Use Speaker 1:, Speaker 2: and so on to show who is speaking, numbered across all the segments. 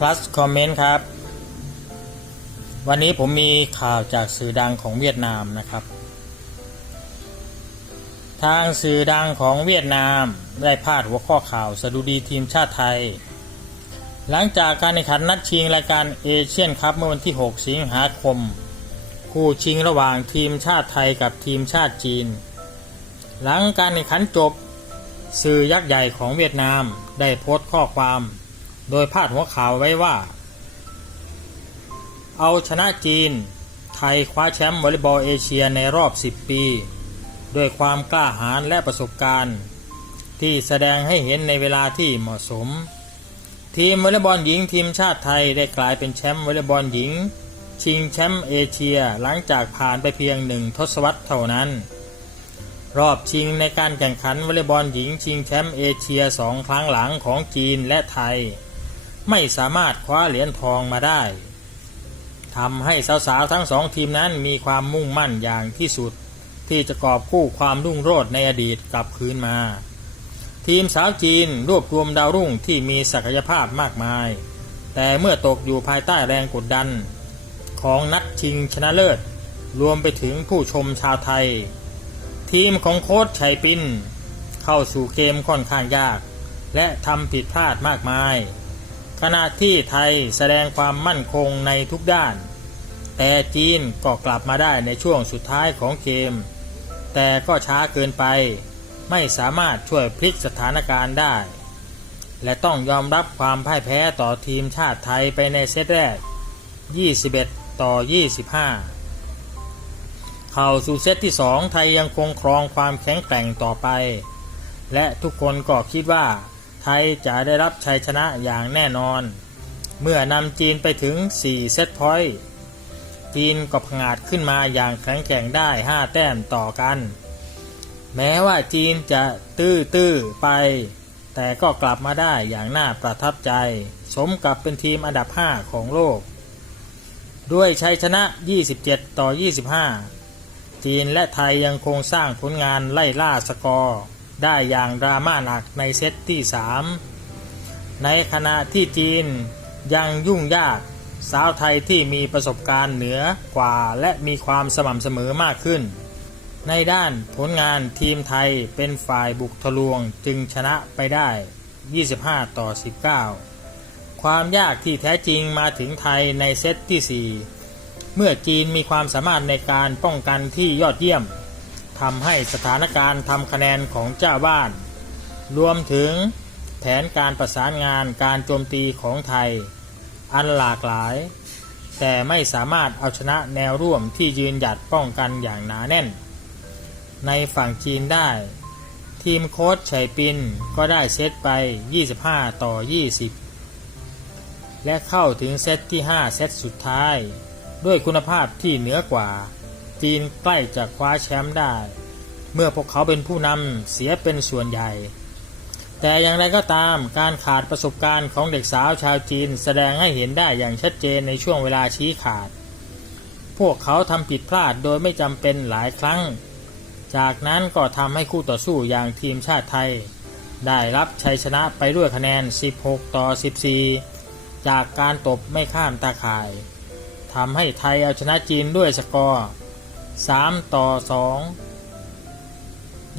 Speaker 1: plus comment ครับ วันนี้ผมมีข่าวจากสื่อดังของเวียดนามนะครับ ทางสื่อดังของเวียดนามได้พาดหัวข้อข่าวสดุดีทีมชาติไทย หลังจากการแข่งขันนัดชิงรายการเอเชียนคัพเมื่อวันที่ 6 สิงหาคม คู่ชิงระหว่างทีมชาติไทยกับทีมชาติจีน หลังการแข่งขันจบสื่อยักษ์ใหญ่ของเวียดนามได้โพสต์ข้อความ โดยพาดหัวข่าวไว้ว่า เอาชนะจีน ไทยคว้าแชมป์วอลเลย์บอลเอเชียในรอบ 10 ปี ด้วยความกล้าหาญและประสบการณ์ ที่แสดงให้เห็นในเวลาที่เหมาะสม ทีมวอลเลย์บอลหญิงทีมชาติไทยได้กลายเป็นแชมป์วอลเลย์บอลหญิง ชิงแชมป์เอเชียหลังจากผ่านไปเพียงหนึ่งทศวรรษเท่านั้น รอบชิงในการแข่งขันวอลเลย์บอลหญิงชิงแชมป์เอเชียสองครั้งหลังของจีนและไทย ไม่สามารถคว้าเหรียญทองมาได้ทำให้สาวๆทั้งสองทีมนั้นมีความมุ่งมั่นอย่างที่สุด ที่จะกอบกู้ความรุ่งโรจน์ในอดีตกลับคืนมา ทีมสาวจีนรวบรวมดาวรุ่งที่มีศักยภาพมากมาย แต่เมื่อตกอยู่ภายใต้แรงกดดัน ของนัดชิงชนะเลิศ รวมไปถึงผู้ชมชาวไทย ทีมของโค้ชชัยปินเข้าสู่เกมค่อนข้างยาก และทำผิดพลาดมากมาย ขณะที่ไทยแสดงความมั่นคงในทุกด้าน แต่จีนก็กลับมาได้ในช่วงสุดท้ายของเกม แต่ก็ช้าเกินไป ไม่สามารถช่วยพลิกสถานการณ์ได้ และต้องยอมรับความพ่ายแพ้ต่อทีมชาติไทยไปในเซตแรก 21 ต่อ 25 เข้าสู่เซตที่ 2 ไทยยังคงครองความแข็งแกร่งต่อไป และทุกคนก็คิดว่า ไทยจะได้รับชัยชนะอย่างแน่นอน เมื่อนำจีนไปถึง 4 เซตพอยต์จีนก็ผงาดขึ้นมาอย่างแข็งแกร่งได้ 5 แต้มต่อกัน แม้ว่าจีนจะตื้อตื้อไป แต่ก็กลับมาได้อย่างน่าประทับใจ สมกับเป็นทีมอันดับ 5 ของโลก ด้วยชัยชนะ 27 ต่อ 25 จีนและไทยยังคงสร้างผลงานไล่ล่าสกอร์ ได้อย่างดราม่าหนักในเซตที่ 3 ในขณะที่จีนยังยุ่งยากสาวไทยที่มีประสบการณ์เหนือกว่าและมีความสม่ำเสมอมากขึ้น ในด้านผลงานทีมไทยเป็นฝ่ายบุกทะลวงจึงชนะไปได้ 25 ต่อ 19 ความยากที่แท้จริงมาถึงไทยในเซตที่ 4 เมื่อจีนมีความสามารถในการป้องกันที่ยอดเยี่ยม ทำให้สถานการณ์ทำคะแนนของเจ้าบ้าน รวมถึงแผนการประสานงานการโจมตีของไทย อันหลากหลาย แต่ไม่สามารถเอาชนะแนวร่วมที่ยืนหยัดป้องกันอย่างหนาแน่น ในฝั่งจีนได้ ทีมโค้ชชัยปินก็ได้เซตไป 25 ต่อ 20 และเข้าถึงเซตที่ 5 เซตสุดท้าย ด้วยคุณภาพที่เหนือกว่า จีนใกล้จะคว้าแชมป์ได้ เมื่อพวกเขาเป็นผู้นำเสียเป็นส่วนใหญ่ แต่อย่างไรก็ตามการขาดประสบการณ์ของเด็กสาวชาวจีนแสดงให้เห็นได้อย่างชัดเจนในช่วงเวลาชี้ขาด พวกเขาทำผิดพลาดโดยไม่จำเป็นหลายครั้ง จากนั้นก็ทำให้คู่ต่อสู้อย่างทีมชาติไทย ได้รับชัยชนะไปด้วยคะแนน 16 ต่อ 14 จากการตบไม่ข้ามตาข่ายทำให้ไทยเอาชนะจีนด้วยสกอร์ 3 ต่อ 2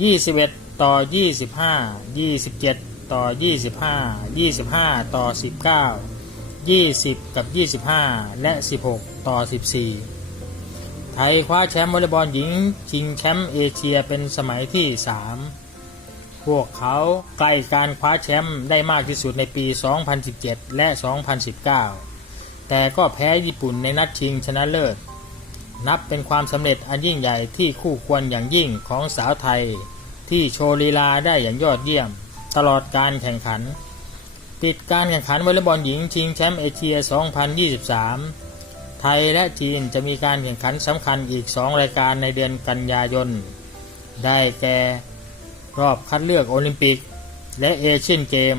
Speaker 1: 21 ต่อ 25 27 ต่อ 25 25 ต่อ 19 20 กับ 25 และ 16 ต่อ 14 ไทยคว้าแชมป์วอลเลย์บอลหญิงชิงแชมป์เอเชียเป็นสมัยที่ 3 พวกเขาใกล้การคว้าแชมป์ได้มากที่สุดในปี 2017 และ 2019 แต่ก็แพ้ญี่ปุ่นในนัดชิงชนะเลิศ นับเป็นความสำเร็จอันยิ่งใหญ่ที่คู่ควรอย่างยิ่งของสาวไทย ที่โชว์ลีลาได้อย่างยอดเยี่ยม ตลอดการแข่งขัน ปิดการแข่งขันวอลเลย์บอลหญิงชิงแชมป์เอเชีย 2023 ไทยและจีนจะมีการแข่งขันสำคัญอีก 2 รายการในเดือนกันยายน ได้แก่รอบคัดเลือกโอลิมปิก และเอเชียนเกม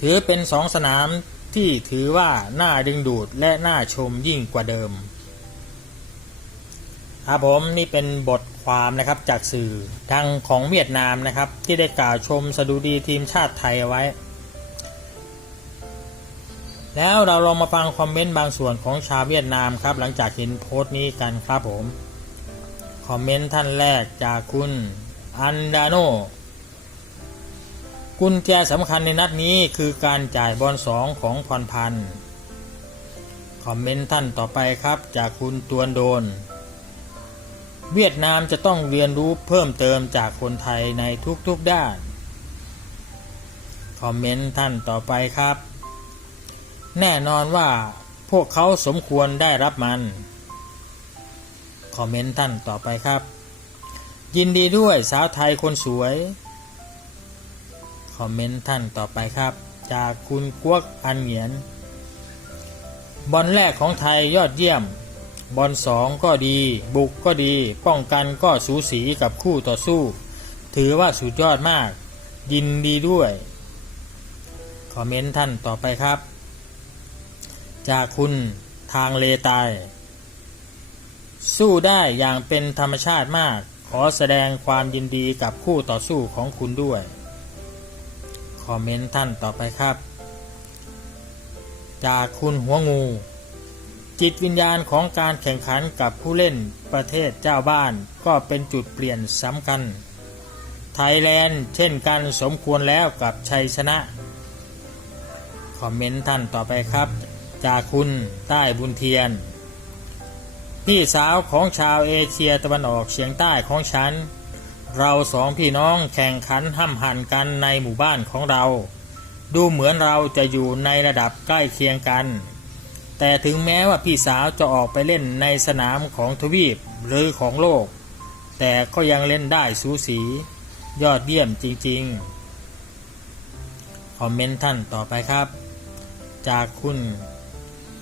Speaker 1: ถือเป็นสองสนามที่ถือว่าน่าดึงดูดและน่าชมยิ่งกว่าเดิม ครับผมนี่เป็นบทความนะครับจากสื่อทางของเวียดนามนะครับ ที่ได้กล่าวชมสดุดีทีมชาติไทยไว้ แล้วเราลองมาฟังคอมเมนต์บางส่วนของชาวเวียดนามครับ หลังจากเห็นโพสต์นี้กันครับผมคอมเมนต์ท่านแรกจากคุณอันดาโนกุญแจสำคัญในนัดนี้คือการจ่ายบอลสองของพรพันธ์คอมเมนต์ท่านต่อไปครับจากคุณตวนโดน เวียดนามจะต้องเรียนรู้เพิ่มเติมจากคนไทยในทุกๆด้าน คอมเมนต์ท่านต่อไปครับ แน่นอนว่าพวกเขาสมควรได้รับมัน คอมเมนต์ท่านต่อไปครับ ยินดีด้วยสาวไทยคนสวย คอมเมนต์ท่านต่อไปครับ จากคุณกวกอันเหงียน บอลแรกของไทยยอดเยี่ยม บอลสองก็ดี บุกก็ดี ป้องกันก็สูสีกับคู่ต่อสู้ ถือว่าสุดยอดมาก ยินดีด้วย คอมเมนต์ท่านต่อไปครับ จากคุณทางเลตาย สู้ได้อย่างเป็นธรรมชาติมาก ขอแสดงความยินดีกับคู่ต่อสู้ของคุณด้วย คอมเมนต์ท่านต่อไปครับ จากคุณหัวงู จิตวิญญาณของการแข่งขันกับผู้เล่นประเทศเจ้าบ้านก็เป็นจุดเปลี่ยนสำคัญ ไทยแลนด์เช่นกันสมควรแล้วกับชัยชนะ คอมเมนต์ท่านต่อไปครับ จากคุณใต้บุญเทียน พี่สาวของชาวเอเชียตะวันออกเฉียงใต้ของฉัน เราสองพี่น้องแข่งขันห้ำหันกันในหมู่บ้านของเรา ดูเหมือนเราจะอยู่ในระดับใกล้เคียงกัน แต่ถึงแม้ว่าพี่สาวจะออกไปเล่นในสนามของทวีปหรือของโลก แต่ก็ยังเล่นได้สูสียอดเยี่ยมจริงๆ คอมเมนต์ท่านต่อไปครับ จากคุณ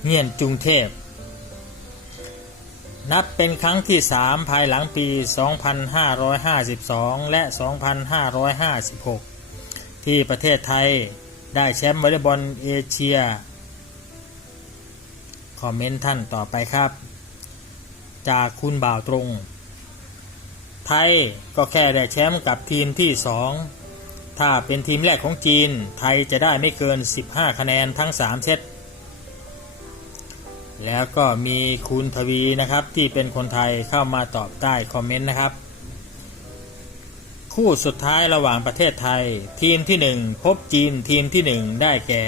Speaker 1: เงียนจุงเทพ นับเป็นครั้งที่สามภายหลังปี 2552 และ 2556 ที่ประเทศไทยได้แชมป์วอลเลย์บอลเอเชีย คอมเมนต์ท่านต่อไปครับ จากคุณบ่าวตรง ไทยก็แค่ได้แชมป์กับทีมที่สองถ้าเป็นทีมแรกของจีน ไทยจะได้ไม่เกิน 15 คะแนนทั้ง 3 เซตแล้วก็มีคุณทวีนะครับที่เป็นคนไทยเข้ามาตอบใต้คอมเมนต์นะครับ คู่สุดท้ายระหว่างประเทศไทย ทีมที่ 1 พบจีนทีมที่ 1 ได้แก่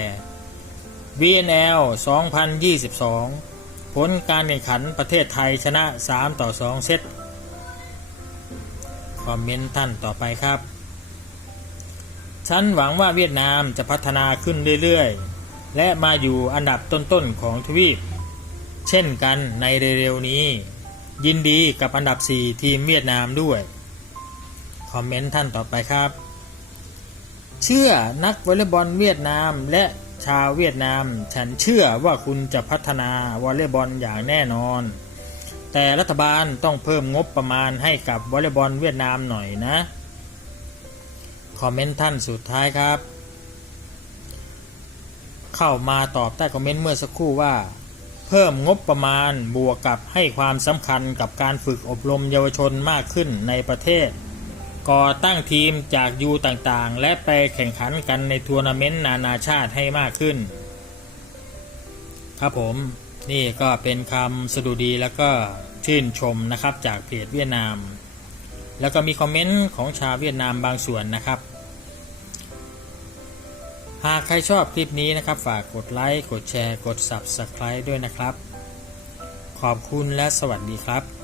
Speaker 1: VNL 2022 ผลการแข่งขันประเทศไทยชนะ 3 ต่อ 2 เซต คอมเมนต์ท่านต่อไปครับ ฉันหวังว่าเวียดนามจะพัฒนาขึ้นเรื่อยๆ และมาอยู่อันดับต้นๆของทวีป เช่นกันในเร็วๆนี้ ยินดีกับอันดับ 4 ทีมเวียดนามด้วย คอมเมนต์ท่านต่อไปครับ เชื่อนักวอลเลย์บอลเวียดนามและ ชาวเวียดนาม ฉันเชื่อว่าคุณจะพัฒนาวอลเลย์บอลอย่างแน่นอน แต่รัฐบาลต้องเพิ่มงบประมาณให้กับวอลเลย์บอลเวียดนามหน่อยนะ คอมเมนต์ท่านสุดท้ายครับ เข้ามาตอบใต้คอมเมนต์เมื่อสักครู่ว่า เพิ่มงบประมาณบวกกับให้ความสำคัญกับการฝึกอบรมเยาวชนมากขึ้นในประเทศ ก่อตั้งทีมจากยูต่างๆ และไปแข่งขันกันในทัวร์นาเมนต์นานาชาติให้มากขึ้น ครับผมนี่ก็เป็นคำสดุดีแล้วก็ชื่นชมนะครับจากเพจเวียดนาม แล้วก็มีคอมเมนต์ของชาวเวียดนามบางส่วนนะครับ หากใครชอบคลิปนี้นะครับ ฝากกดไลค์ กดแชร์ กด Subscribe ด้วยนะครับ ขอบคุณและสวัสดีครับ